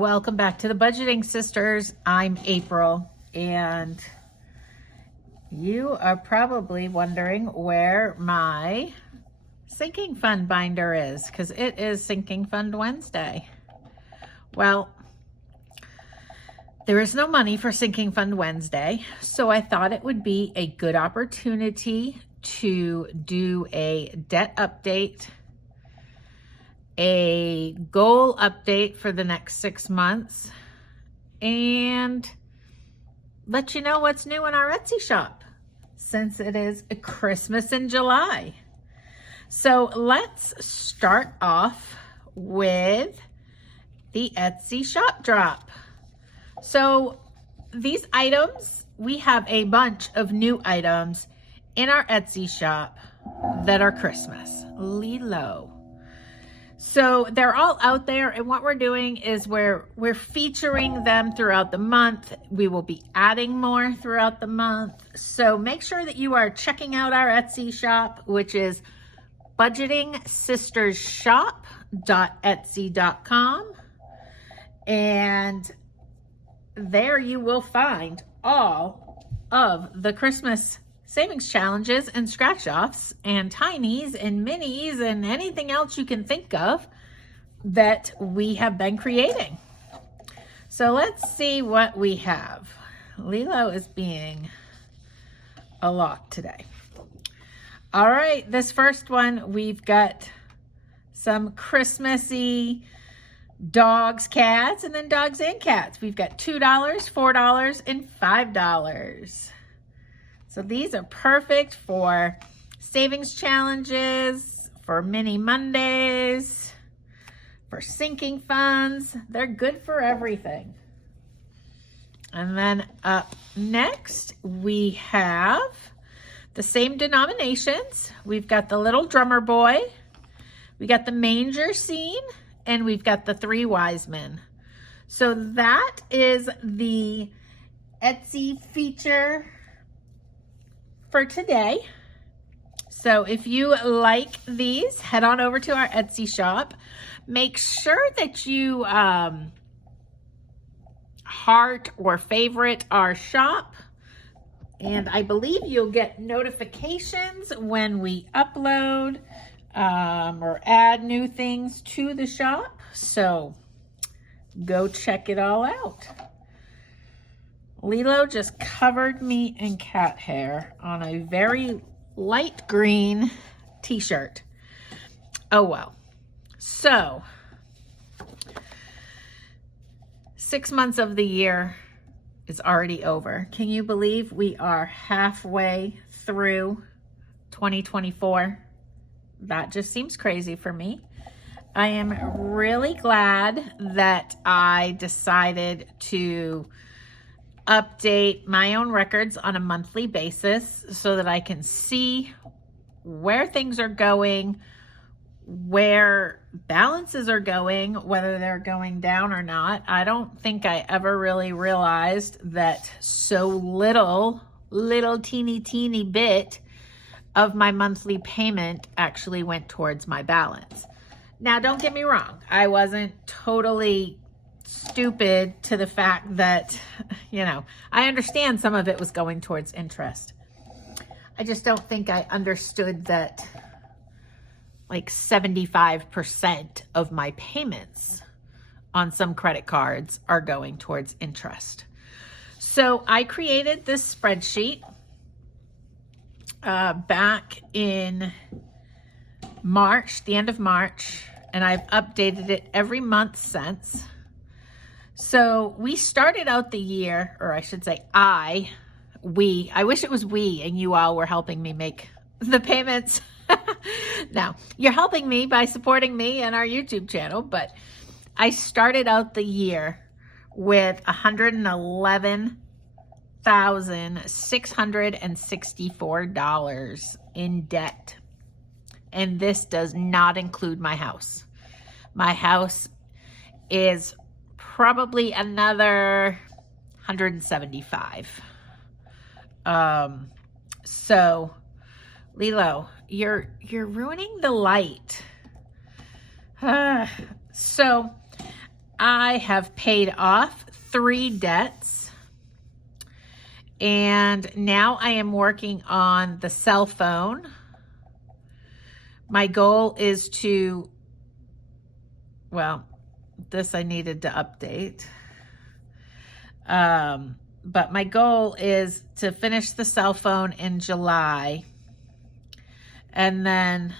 Welcome back to the Budgeting Sisters. I'm April, and you are probably wondering where my sinking fund binder is, because it is Sinking Fund Wednesday. Well, there is no money for Sinking Fund Wednesday, so I thought it would be a good opportunity to do a debt update, a goal update for the next 6 months, and let you know what's new in our Etsy shop since it is Christmas in July. So let's start off with the Etsy shop drop. So these items, we have a bunch of new items in our Etsy shop that are Christmas. Lilo. So they're all out there, and what we're doing is we're featuring them throughout the month. We will be adding more throughout the month. So make sure that you are checking out our Etsy shop, which is budgetingsistersshop.etsy.com. And there you will find all of the Christmas savings challenges and scratch offs and tinies and minis and anything else you can think of that we have been creating. So let's see what we have. Lilo is being a lot today. All right, this first one, we've got some Christmassy dogs, cats, and then dogs and cats. We've got $2, $4, and $5. So these are perfect for savings challenges, for mini Mondays, for sinking funds. They're good for everything. And then up next, we have the same denominations. We've got the little drummer boy, we got the manger scene, and we've got the 3 wise men. So that is the Etsy feature for today. So if you like these, head on over to our Etsy shop. Make sure that you heart or favorite our shop, and I believe you'll get notifications when we upload or add new things to the shop. So go check it all out. Lilo just covered me in cat hair on a very light green t-shirt. Oh well. So 6 months of the year is already over. Can you believe we are halfway through 2024? That just seems crazy for me. I am really glad that I decided to update my own records on a monthly basis so that I can see where things are going, where balances are going, whether they're going down or not. I don't think I ever really realized that so little teeny bit of my monthly payment actually went towards my balance. Now, don't get me wrong. I wasn't totally stupid to the fact that, I understand some of it was going towards interest. I just don't think I understood that like 75% of my payments on some credit cards are going towards interest. So I created this spreadsheet back in March, the end of March, and I've updated it every month since. So we started out the year, or I should say I wish it was we and you all were helping me make the payments. Now, you're helping me by supporting me and our YouTube channel, but I started out the year with $111,664 in debt. And this does not include my house. My house is probably another 175. So Lilo, you're ruining the light. So I have paid off 3 debts, and now I am working on the cell phone. My goal is to, well, this I needed to update. But my goal is to finish the cell phone in July, and then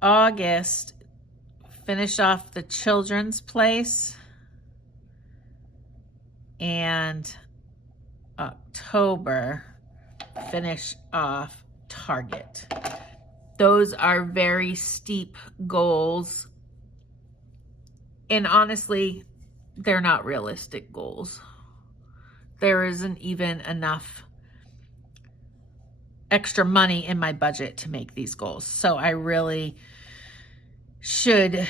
August, finish off the children's place, and October, finish off Target. Those are very steep goals. And honestly, they're not realistic goals. There isn't even enough extra money in my budget to make these goals. So I really should,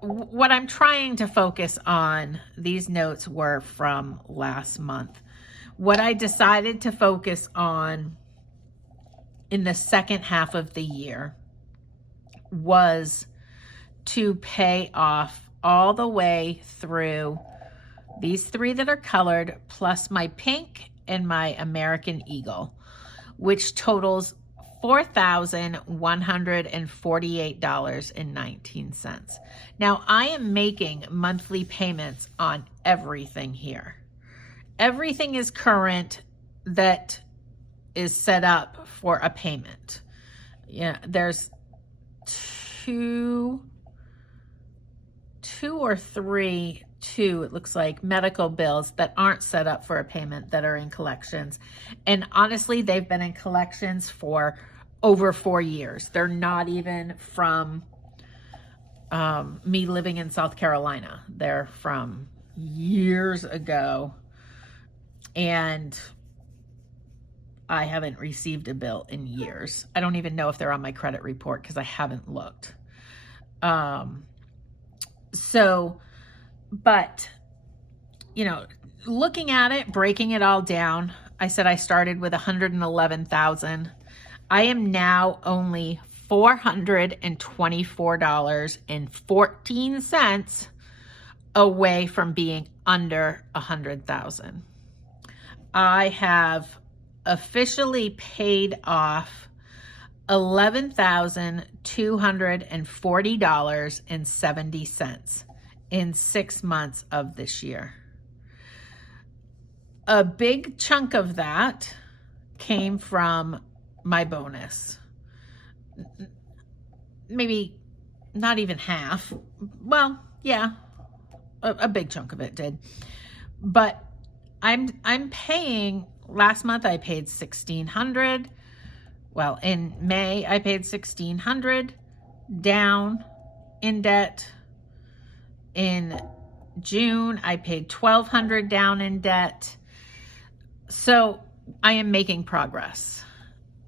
what I'm trying to focus on, these notes were from last month. What I decided to focus on in the second half of the year was to pay off all the way through these 3 that are colored, plus my pink and my American Eagle, which totals $4,148.19. Now, I am making monthly payments on everything here. Everything is current that is set up for a payment. Yeah, there's two or three, it looks like, medical bills that aren't set up for a payment that are in collections. And honestly, they've been in collections for over 4 years. They're not even from me living in South Carolina. They're from years ago. And I haven't received a bill in years. I don't even know if they're on my credit report because I haven't looked. But, you know, looking at it, breaking it all down, I said I started with $111,000. I am now only $424.14 away from being under $100,000. I have officially paid off $11,240.70 in 6 months of this year. A big chunk of that came from my bonus. Maybe not even half. Well, yeah, a big chunk of it did. But I'm paying, last month I paid $1,600. Well, in May I paid $1,600 down in debt. In June I paid $1,200 down in debt. So I am making progress.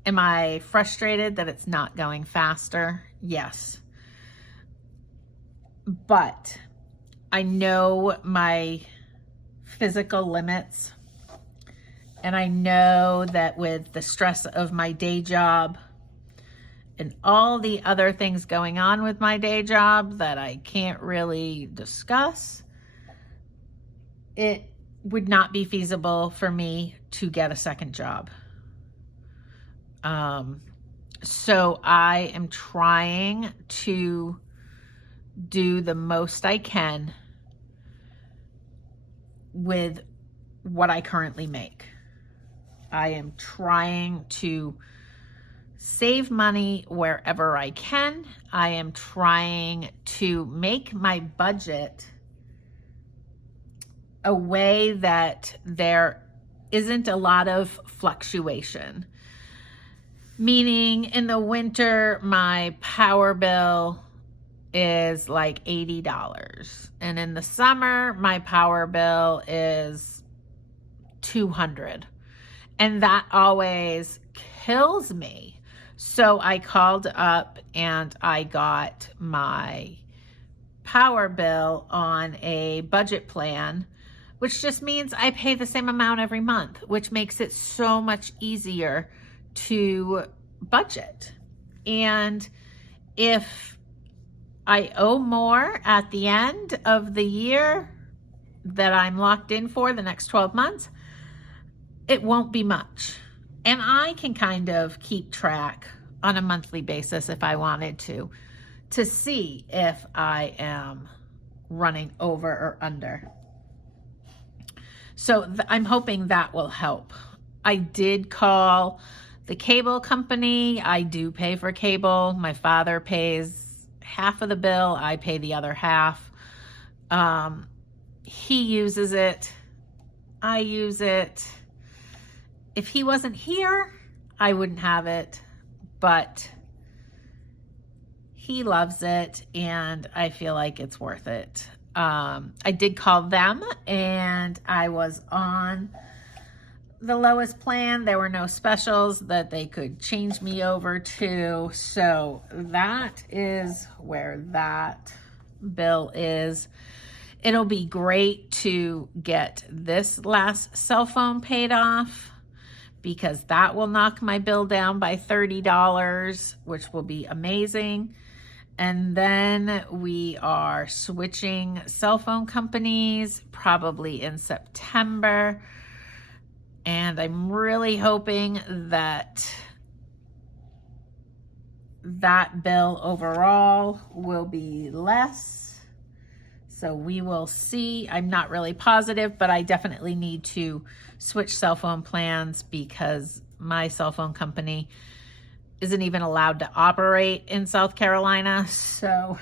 Am I frustrated that it's not going faster? Yes. But I know my physical limits, and I know that with the stress of my day job and all the other things going on with my day job that I can't really discuss, it would not be feasible for me to get a second job. So I am trying to do the most I can with what I currently make. I am trying to save money wherever I can. I am trying to make my budget a way that there isn't a lot of fluctuation. Meaning in the winter, my power bill is like $80. And in the summer, my power bill is $200. And that always kills me. So I called up and I got my power bill on a budget plan, which just means I pay the same amount every month, which makes it so much easier to budget. And if I owe more at the end of the year that I'm locked in for the next 12 months, it won't be much. And I can kind of keep track on a monthly basis if I wanted to see if I am running over or under. So I'm hoping that will help. I did call the cable company. I do pay for cable. My father pays half of the bill. I pay the other half. He uses it. I use it. If he wasn't here, I wouldn't have it, but he loves it and I feel like it's worth it. I did call them and I was on the lowest plan. There were no specials that they could change me over to. So that is where that bill is. It'll be great to get this last cell phone paid off, because that will knock my bill down by $30, which will be amazing. And then we are switching cell phone companies probably in September. And I'm really hoping that that bill overall will be less. So we will see. I'm not really positive, but I definitely need to switch cell phone plans because my cell phone company isn't even allowed to operate in South Carolina. So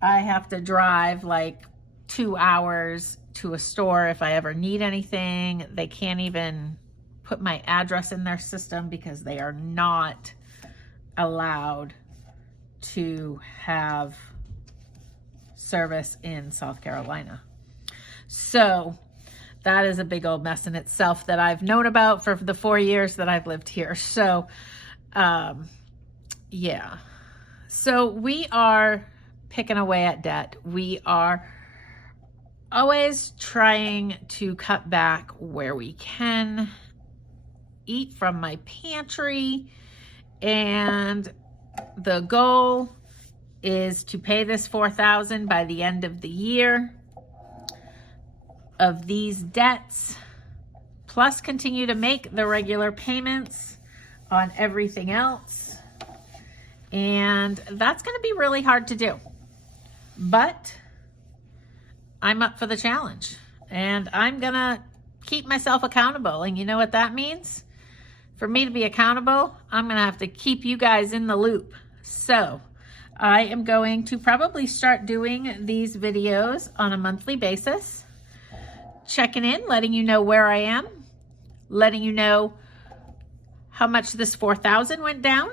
I have to drive like 2 hours to a store if I ever need anything. They can't even put my address in their system because they are not allowed to have service in South Carolina. So that is a big old mess in itself that I've known about for the 4 years that I've lived here. So, yeah. So we are picking away at debt. We are always trying to cut back where we can, eat from my pantry, and the goal is to pay this $4,000 by the end of the year of these debts, plus continue to make the regular payments on everything else. And that's going to be really hard to do, but I'm up for the challenge and I'm going to keep myself accountable. And you know what that means? For me to be accountable, I'm going to have to keep you guys in the loop. So I am going to probably start doing these videos on a monthly basis, checking in, letting you know where I am, letting you know how much this $4,000 went down,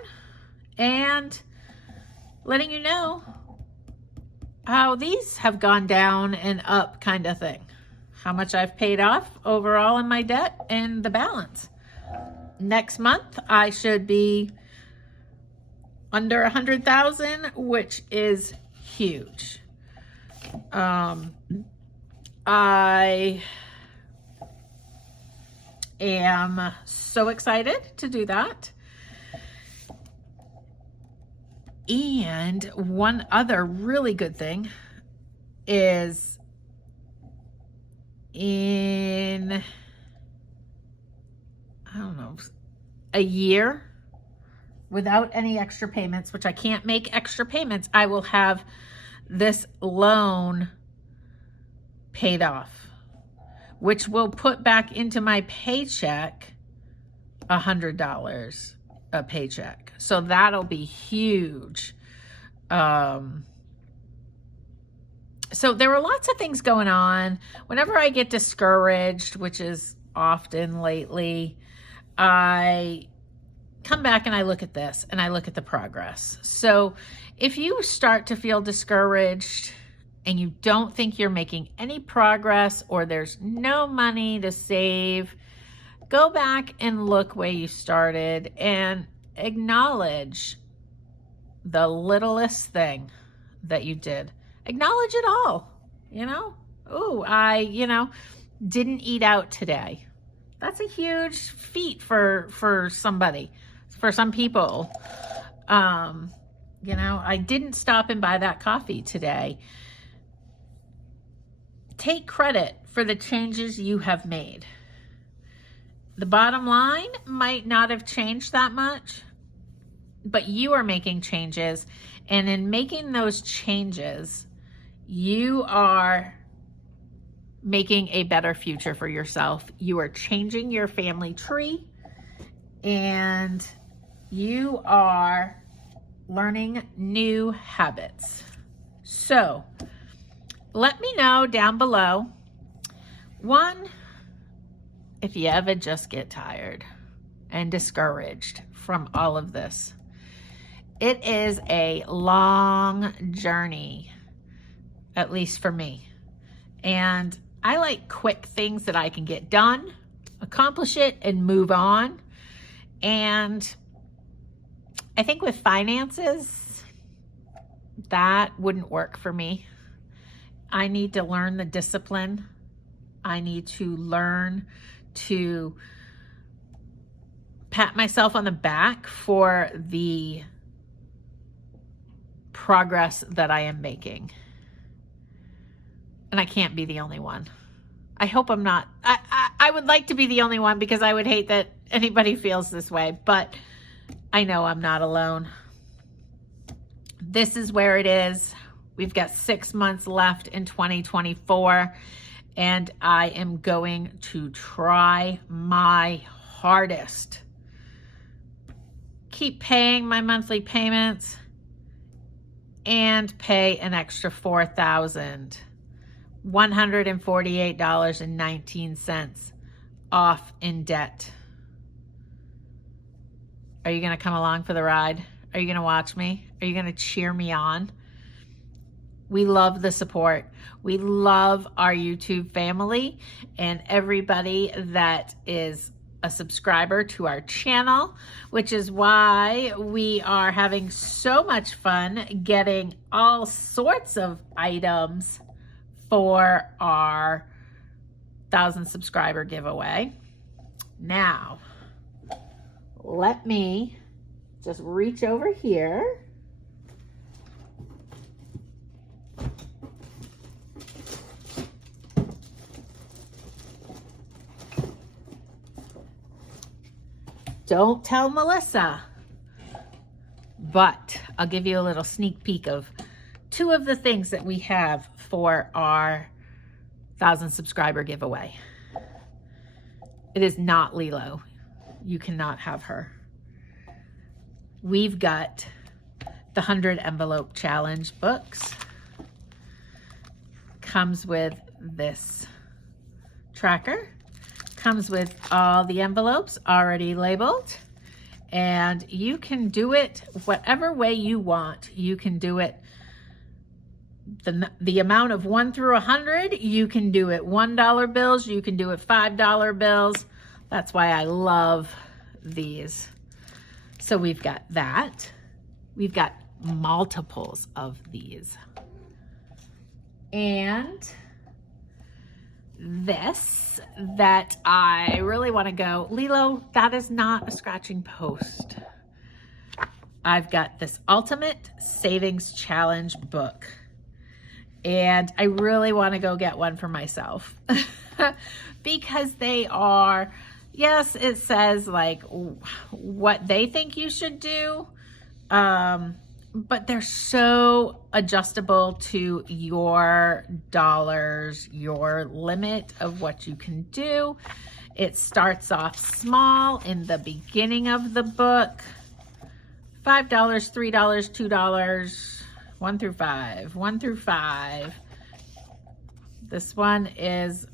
and letting you know how these have gone down and up, kind of thing. How much I've paid off overall in my debt and the balance. Next month, I should be under 100,000, which is huge. I am so excited to do that. And one other really good thing is in, I don't know, a year without any extra payments, which I can't make extra payments, I will have this loan paid off, which will put back into my paycheck $100 a paycheck. So that'll be huge. So there were lots of things going on. Whenever I get discouraged, which is often lately, I come back and I look at this and I look at the progress. So if you start to feel discouraged and you don't think you're making any progress or there's no money to save, go back and look where you started and acknowledge the littlest thing that you did. Acknowledge it all, you know? Ooh, I didn't eat out today. That's a huge feat for somebody, for some people. You know, I didn't stop and buy that coffee today. Take credit for the changes you have made. The bottom line might not have changed that much, but you are making changes. And in making those changes, you are making a better future for yourself. You are changing your family tree, and you are learning new habits. So let me know down below, one, if you ever just get tired and discouraged from all of this. It is a long journey, at least for me. And I like quick things that I can get done, accomplish it, and move on. And I think with finances, that wouldn't work for me. I need to learn the discipline. I need to learn to pat myself on the back for the progress that I am making. And I can't be the only one. I hope I'm not. I would like to be the only one, because I would hate that anybody feels this way, but I know I'm not alone. This is where it is. We've got 6 months left in 2024, and I am going to try my hardest. Keep paying my monthly payments and pay an extra $4,148.19 off in debt. Are you going to come along for the ride? Are you going to watch me? Are you going to cheer me on? We love the support. We love our YouTube family and everybody that is a subscriber to our channel, which is why we are having so much fun getting all sorts of items for our 1,000 subscriber giveaway. Now, let me just reach over here. Don't tell Melissa, but I'll give you a little sneak peek of 2 of the things that we have for our 1,000 subscriber giveaway. It is not Lilo. You cannot have her. We've got the 100 envelope challenge books. Comes with this tracker. Comes with all the envelopes already labeled, and you can do it whatever way you want. You can do it the amount of 1 through 100. You can do it $1 bills. You can do it $5 bills. That's why I love these. So we've got that. We've got multiples of these. And this that I really want to go, Lilo, that is not a scratching post. I've got this Ultimate Savings Challenge book, and I really want to go get one for myself because they are, yes, it says like what they think you should do, but they're so adjustable to your dollars, your limit of what you can do. It starts off small in the beginning of the book. $5, $3, $2, 1 through 5, 1 through 5. This one is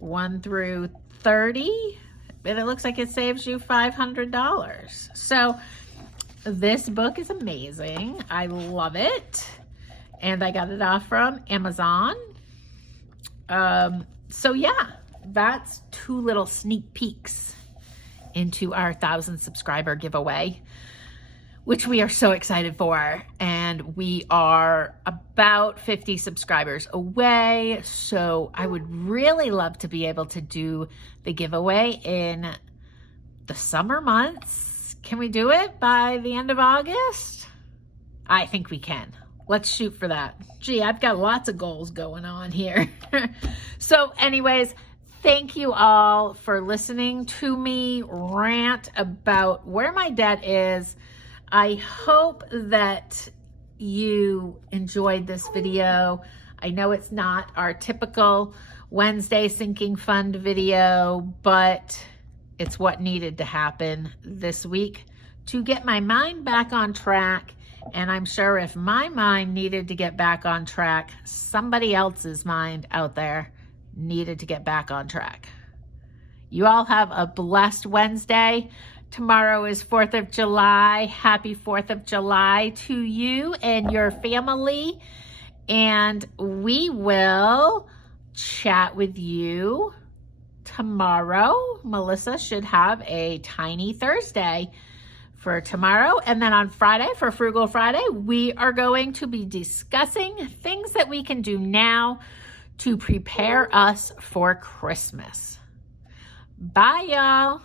1 through 30, and it looks like it saves you $500. So this book is amazing. I love it. And I got it off from Amazon. So yeah, that's 2 little sneak peeks into our 1,000 subscriber giveaway, which we are so excited for. And we are about 50 subscribers away. So I would really love to be able to do the giveaway in the summer months. Can we do it by the end of August? I think we can. Let's shoot for that. Gee, I've got lots of goals going on here. So anyways, thank you all for listening to me rant about where my debt is. I hope that you enjoyed this video. I know it's not our typical Wednesday Sinking Fund video, but it's what needed to happen this week to get my mind back on track. And I'm sure if my mind needed to get back on track, somebody else's mind out there needed to get back on track. You all have a blessed Wednesday. Tomorrow is 4th of July. Happy 4th of July to you and your family. And we will chat with you tomorrow. Melissa should have a Tiny Thursday for tomorrow. And then on Friday, for Frugal Friday, we are going to be discussing things that we can do now to prepare us for Christmas. Bye, y'all.